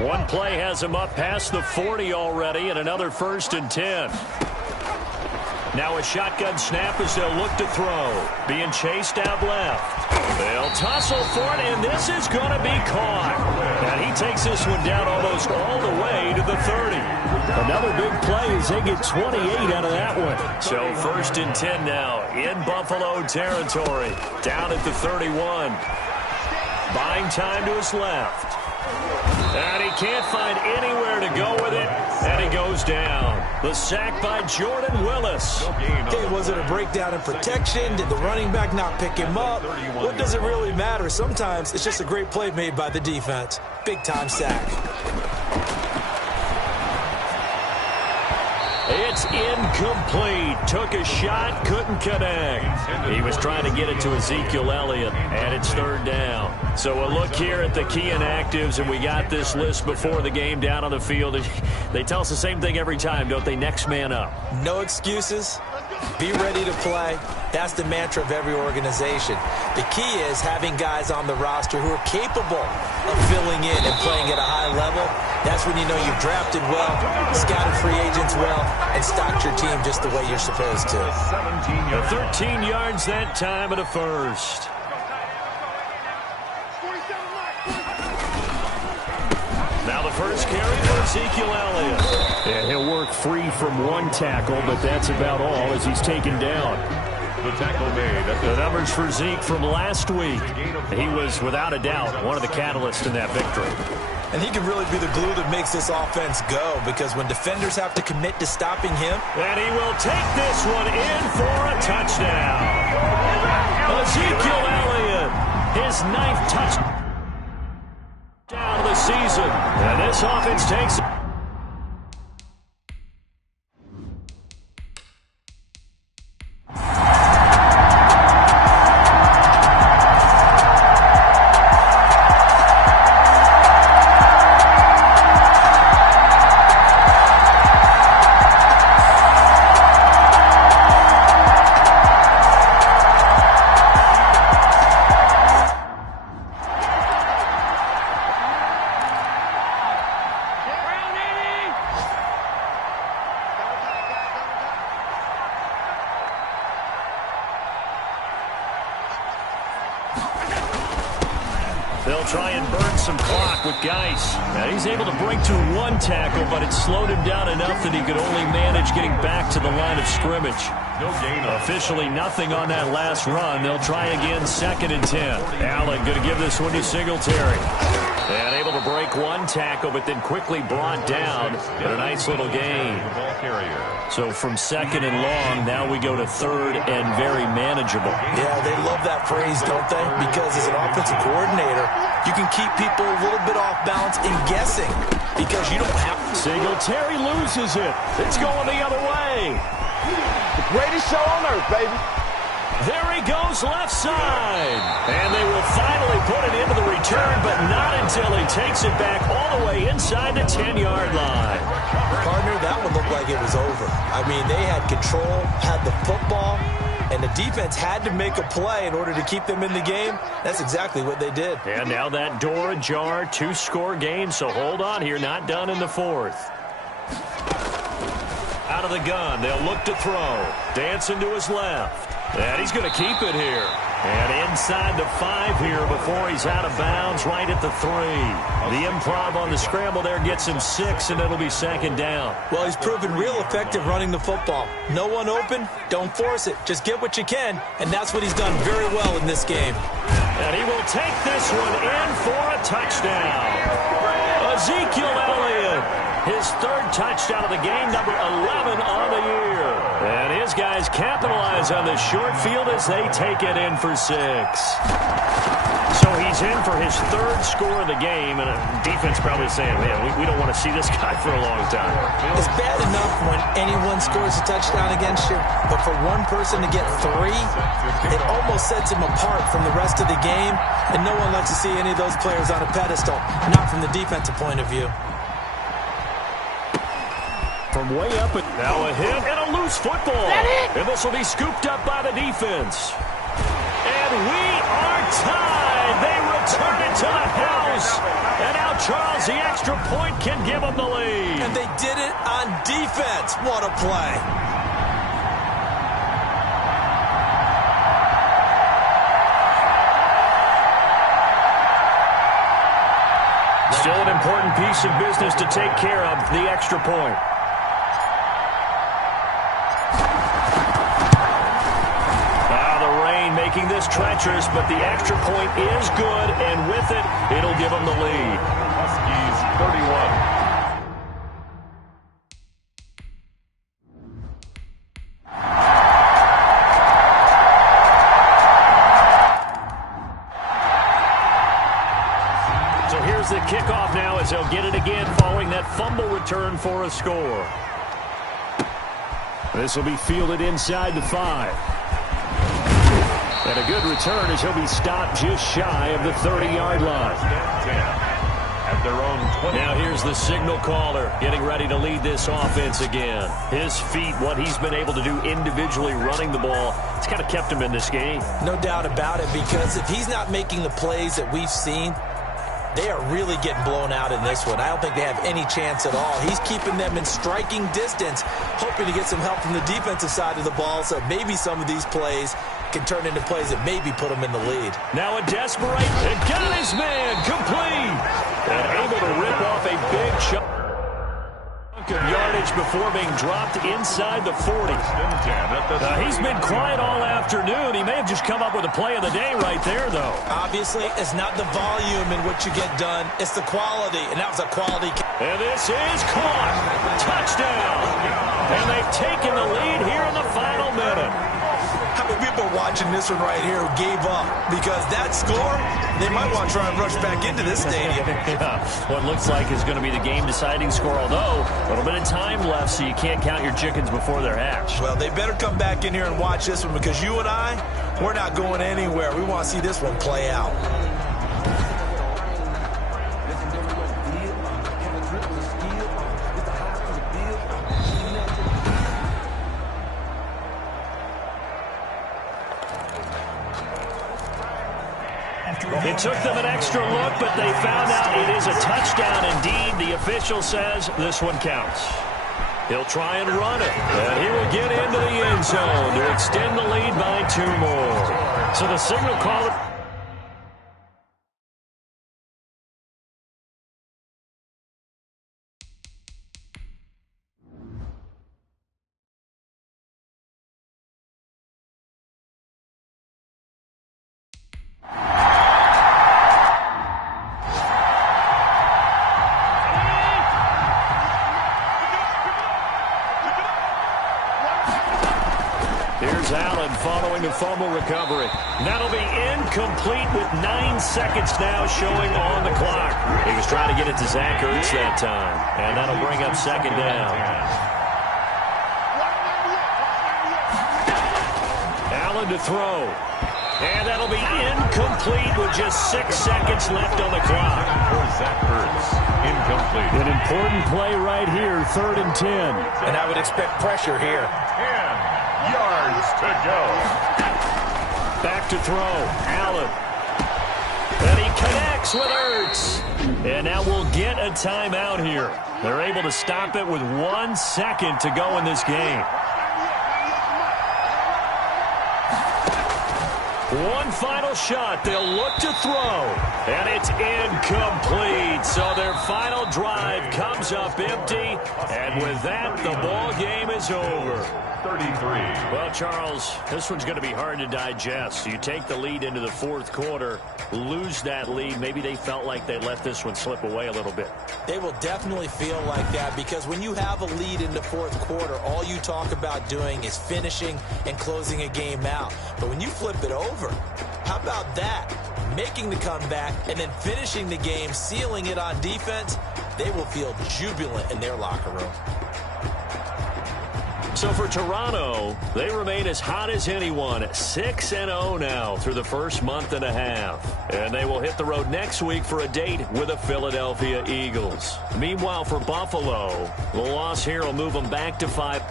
One play has him up past the 40 already, and another 1st and 10. Now a shotgun snap as they'll look to throw. Being chased out left. They'll tussle for it, and this is going to be caught. And he takes this one down almost all the way to the 30. Another big play as they get 28 out of that one. So 1st and 10 now in Buffalo territory. Down at the 31. Buying time to his left. And he can't find anywhere to go with it, and he goes down. The sack by Jordan Willis. Okay, was it a breakdown in protection? Did the running back not pick him up? What does it really matter? Sometimes it's just a great play made by the defense. Big-time sack. It's incomplete. Took a shot, couldn't connect. He was trying to get it to Ezekiel Elliott, and it's 3rd down. So a look here at the key inactives, and we got this list before the game down on the field. They tell us the same thing every time, don't they? Next man up. No excuses. Be ready to play. That's the mantra of every organization. The key is having guys on the roster who are capable of filling in and playing at a high level. That's when you know you've drafted well, scouted free agents well, and stocked your team just the way you're supposed to. 13 yards that time and a 1st. Now the first carry for Ezekiel Elliott. And he'll work free from one tackle, but that's about all as he's taken down. The tackle made. The numbers for Zeke from last week. He was, without a doubt, one of the catalysts in that victory. And he can really be the glue that makes this offense go, because when defenders have to commit to stopping him. And he will take this one in for a touchdown. Ezekiel Elliott, his 9th touchdown of the season. And this offense takes it. They'll try and burn some clock with Geis. Now he's able to break to one tackle, but it slowed him down enough that he could only manage getting back to the line of scrimmage. No gain. Officially nothing on that last run. They'll try again, 2nd and 10. Allen going to give this one to Singletary. And able to break one tackle, but then quickly brought down. But a nice little gain. So from 2nd and long, now we go to 3rd and very manageable. Yeah, they love that phrase, don't they? Because as an offensive coordinator, you can keep people a little bit off balance and guessing because you don't have to. Singletary loses it. It's going the other way. The greatest show on earth, baby. There he goes left side. And they will finally put it into the return, but not until he takes it back all the way inside the 10-yard line. Partner, that one looked like it was over. I mean, they had control, had the football, and the defense had to make a play in order to keep them in the game. That's exactly what they did. And now that door ajar, 2-score game, so hold on here, not done in the 4th. Out of the gun, they'll look to throw. Dancing to his left. And he's going to keep it here. And inside the 5 here before he's out of bounds, right at the 3. The improv on the scramble there gets him 6, and it'll be 2nd down. Well, he's proven real effective running the football. No one open, don't force it. Just get what you can, and that's what he's done very well in this game. And he will take this one in for a touchdown. Ezekiel Elliott, his 3rd touchdown of the game, number 11 on the year. And his guys capitalize on the short field as they take it in for 6. So he's in for his 3rd score of the game, and defense probably saying, man, we don't want to see this guy for a long time. It's bad enough when anyone scores a touchdown against you, but for one person to get 3, it almost sets him apart from the rest of the game, and no one likes to see any of those players on a pedestal, not from the defensive point of view. From way up, now a hit and a loose football. And this will be scooped up by the defense. And we are tied. They return it to the house. And now Charles The extra point can give them the lead. And they did it on defense. What a play. Still an important piece of business to take care of, the extra point. Making this treacherous, but the extra point is good, and with it, it'll give them the lead. Huskies 31. So here's the kickoff now as they'll get it again following that fumble return for a score. This will be fielded inside the 5. And a good return as he'll be stopped just shy of the 30-yard line. At their own 20. Now here's the signal caller getting ready to lead this offense again. His feet, what he's been able to do individually running the ball, it's kind of kept him in this game. No doubt about it, because if he's not making the plays that we've seen, they are really getting blown out in this one. I don't think they have any chance at all. He's keeping them in striking distance, hoping to get some help from the defensive side of the ball, so maybe some of these plays can turn into plays that maybe put them in the lead. Now a desperate, and got his man, complete. And able to rip off a big chunk of yardage before being dropped inside the 40. He's been quiet all afternoon. He may have just come up with a play of the day right there, though. Obviously, it's not the volume in which you get done. It's the quality, and that was a quality. And this is caught. Touchdown. And they've taken the lead here in the final minute. How many people are watching this one right here who gave up? Because that score, they might want to try and rush back into this stadium. Yeah, what looks like is going to be the game-deciding score, although a little bit of time left, so you can't count your chickens before they're hatched. Well, they better come back in here and watch this one, because you and I, we're not going anywhere. We want to see this one play out. It took them an extra look, but they found out it is a touchdown indeed. The official says this one counts. He'll try and run it, and he will get into the end zone to extend the lead by 2 more. So the signal caller... Here's Allen following the fumble recovery. That'll be incomplete with 9 seconds now showing on the clock. He was trying to get it to Zach Ertz that time, and that'll bring up second down. Allen to throw. And that'll be incomplete with just 6 seconds left on the clock. For Zach Ertz, incomplete. An important play right here, 3rd and 10. And I would expect pressure here. 10 yards to go. Back to throw. Allen. And he connects with Ertz. And now we'll get a timeout here. They're able to stop it with 1 second to go in this game. One final shot. They'll look to throw. And it's incomplete. So their final drive comes up empty. And with that, the ball game is over. 33. Well, Charles, this one's going to be hard to digest. You take the lead into the 4th quarter, lose that lead. Maybe they felt like they let this one slip away a little bit. They will definitely feel like that, because when you have a lead in the 4th quarter, all you talk about doing is finishing and closing a game out. But when you flip it over, how about that? Making the comeback and then finishing the game, sealing it on defense, they will feel jubilant in their locker room. So for Toronto, they remain as hot as anyone, 6-0 now through the first month and a half. And they will hit the road next week for a date with the Philadelphia Eagles. Meanwhile, for Buffalo, the loss here will move them back to 5.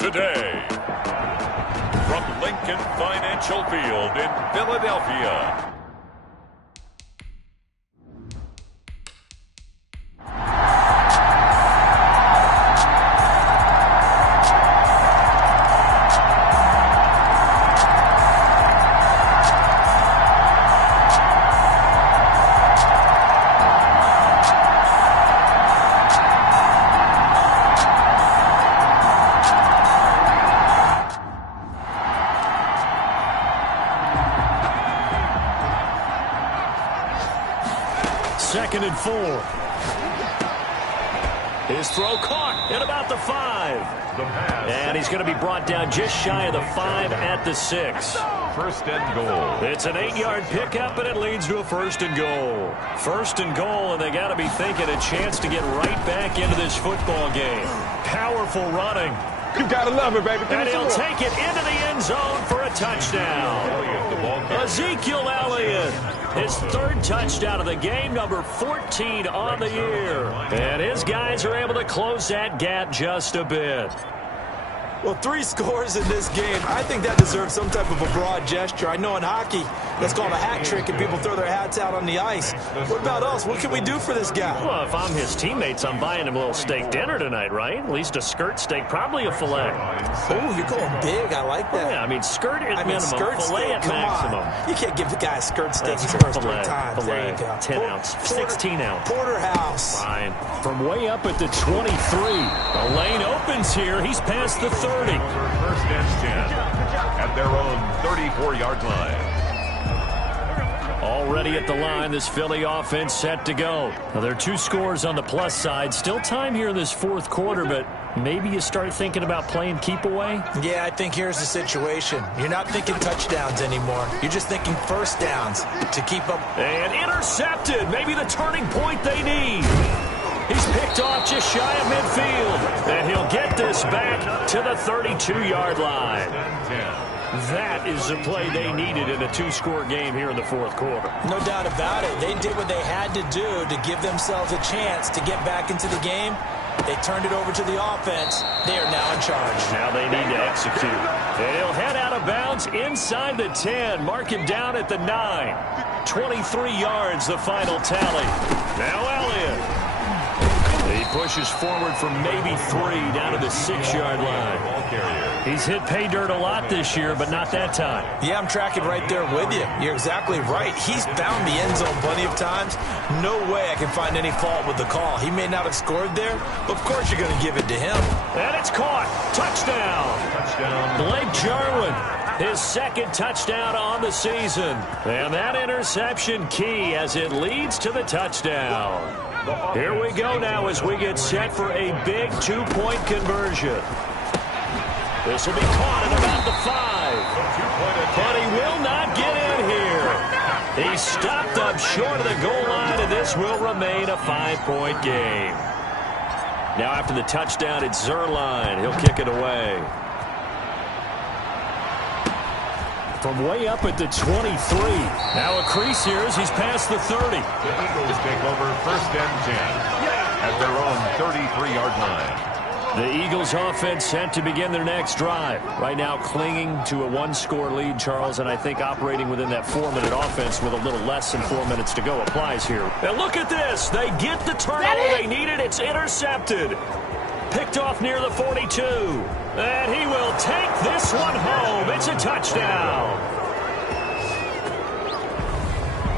today. From Lincoln Financial Field in Philadelphia. Second and 4. His throw caught at about the 5. And he's going to be brought down just shy of the 5 at the 6. First and goal. It's an 8-yard pickup, and it leads to a first and goal. First and goal, and they got to be thinking a chance to get right back into this football game. Powerful running. You gotta love it, baby. And he'll take it into the end zone for a touchdown. Ezekiel Elliott, his third touchdown of the game, number 14 on the year. And his guys are able to close that gap just a bit. Well, 3 scores in this game. I think that deserves some type of a broad gesture. I know in hockey, that's called a hat trick, and people throw their hats out on the ice. What about us? What can we do for this guy? Well, if I'm his teammates, I'm buying him a little steak dinner tonight, right? At least a skirt steak, probably a filet. Oh, you're going big. I like that. Yeah, I mean, skirt at minimum, skirt filet steak, at maximum. On. You can't give the guy a skirt steak That's his first filet, 3 times. filet, There you go. 10 ounce, 16 ounce. Porterhouse. Fine. From way up at the 23. The lane opens here. He's past the 30. First and 10 at their own 34-yard line. Already at the line, this Philly offense set to go. Now, there are 2 scores on the plus side. Still time here in this fourth quarter, but maybe you start thinking about playing keep away? Yeah, I think here's the situation. You're not thinking touchdowns anymore. You're just thinking first downs to keep up. And intercepted. Maybe the turning point they need. He's picked off just shy of midfield. And he'll get this back to the 32-yard line. That is the play they needed in a 2-score game here in the fourth quarter. No doubt about it. They did what they had to do to give themselves a chance to get back into the game. They turned it over to the offense. They are now in charge. Now they need to execute. And he'll head out of bounds inside the 10. Mark him down at the 9. 23 yards, the final tally. Now Elliott. He pushes forward from maybe 3 down to the 6-yard line. He's hit pay dirt a lot this year, but not that time. Yeah, I'm tracking right there with you. You're exactly right. He's found the end zone plenty of times. No way I can find any fault with the call. He may not have scored there, but of course you're going to give it to him. And it's caught. Touchdown. Blake Jarwin, his second touchdown on the season. And that interception key as it leads to the touchdown. Here we go now as we get set for a big 2-point conversion. This will be caught at about the 5. But he will not get in here. He stopped up short of the goal line, and this will remain a 5-point game. Now after the touchdown, it's Zuerlein. He'll kick it away. From way up at the 23. Now a crease here as he's past the 30. The Eagles take over first and 10 at their own 33-yard line. The Eagles offense set to begin their next drive. Right now clinging to a 1-score lead, Charles, and I think operating within that 4-minute offense with a little less than 4 minutes to go applies here. And look at this. They get the turnover they needed. It's intercepted. Picked off near the 42. And he will take this one home. It's a touchdown.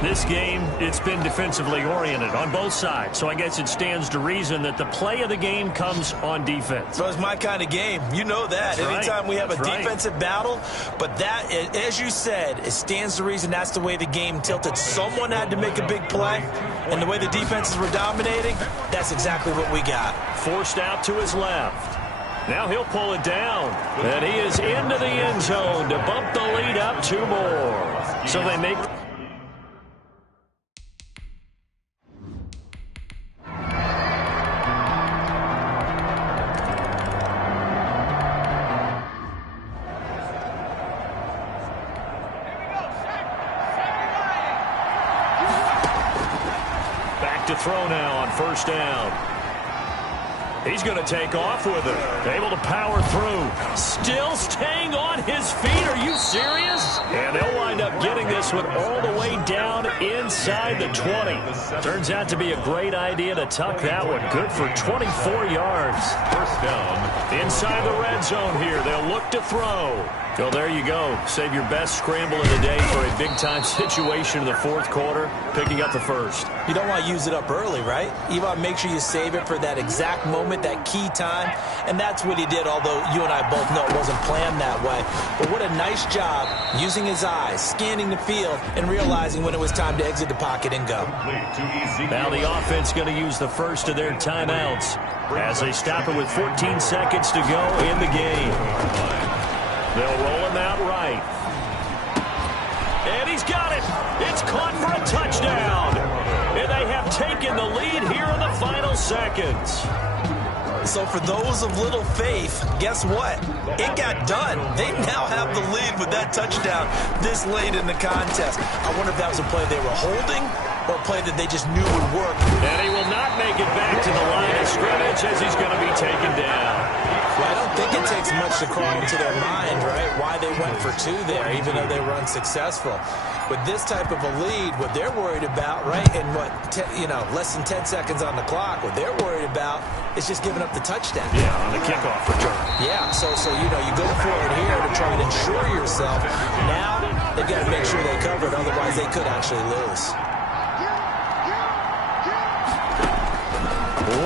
This game, it's been defensively oriented on both sides, so I guess it stands to reason that the play of the game comes on defense. So it's my kind of game. You know that. Anytime we have a defensive battle, but that, as you said, it stands to reason that's the way the game tilted. Someone had to make a big play, and the way the defenses were dominating, that's exactly what we got. Forced out to his left. Now he'll pull it down, and he is into the end zone to bump the lead up 2 more. So they make... Back to throw now on first down. He's going to take off with it. Able to power through. Still staying on his feet. Are you serious? And they'll wind up getting this one all the way down inside the 20. Turns out to be a great idea to tuck that one. Good for 24 yards. First down. Inside the red zone here. They'll look to throw. So there you go. Save your best scramble of the day for a big-time situation in the fourth quarter, picking up the first. You don't want to use it up early, right? You want to make sure you save it for that exact moment, that key time, and that's what he did, although you and I both know it wasn't planned that way. But what a nice job using his eyes, scanning the field, and realizing when it was time to exit the pocket and go. Now the offense going to use the first of their timeouts as they stop it with 14 seconds to go in the game. They'll roll him out right. And he's got it. It's caught for a touchdown. And they have taken the lead here in the final seconds. So for those of little faith, guess what? It got done. They now have the lead with that touchdown this late in the contest. I wonder if that was a play they were holding or a play that they just knew would work. And he will not make it back to the line of scrimmage as he's going to be taken down. Well, I don't think it takes much to crawl into their mind, right, why they went for two there, even though they were unsuccessful. With this type of a lead, what they're worried about, right, and less than 10 seconds on the clock, what they're worried about is just giving up the touchdown. Yeah, on the kickoff return. Yeah, so you go for it here to try and ensure yourself. Now they've got to make sure they cover it, otherwise they could actually lose.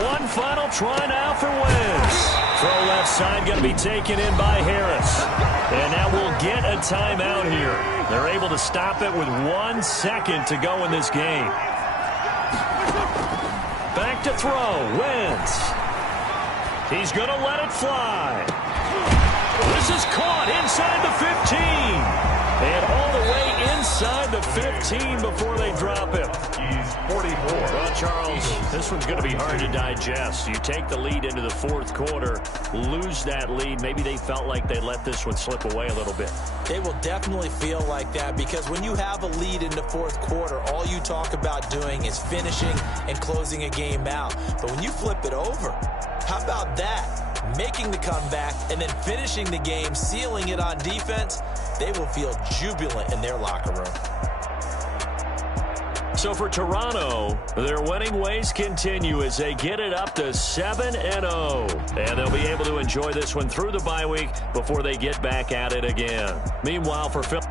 One final try now for Wentz. Throw left side going to be taken in by Harris. And now we'll get a timeout here. They're able to stop it with 1 second to go in this game. Back to throw. Wentz. He's going to let it fly. This is caught inside the 15. And all the way inside the 15 before they drop him. He's 44. Well, Charles, this one's going to be hard to digest. You take the lead into the fourth quarter, lose that lead. Maybe they felt like they let this one slip away a little bit. They will definitely feel like that because when you have a lead in the fourth quarter, all you talk about doing is finishing and closing a game out. But when you flip it over, how about that? Making the comeback and then finishing the game, sealing it on defense, they will feel jubilant in their locker room. So for Toronto, their winning ways continue as they get it up to 7-0. And they'll be able to enjoy this one through the bye week before they get back at it again. Meanwhile, for Phil.